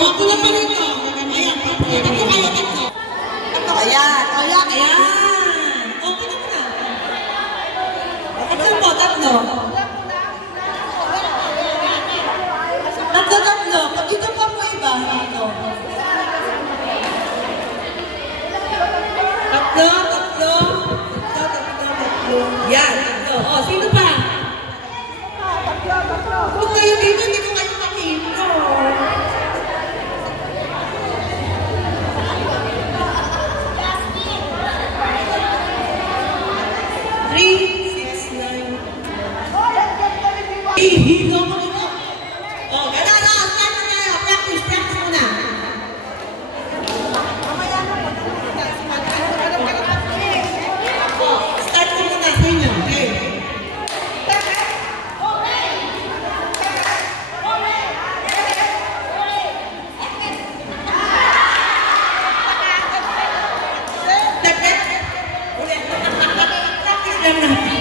Ako lang pa rito. Ayan, tatlo kayo, tatlo. Tatlo, ayan. Ayan. Okay na na. Tatlo po, tatlo. Tatlo. Dito pa po iba. Tatlo. Yan, tatlo. O, sino pa? Kung kayo dito, hindi ko kayo makita. 3, 6, 9. Hihilo mo ito. O, gano'n. Start na tayo. Practice muna. Start ko muna sa inyo. Okay. Practice lang natin.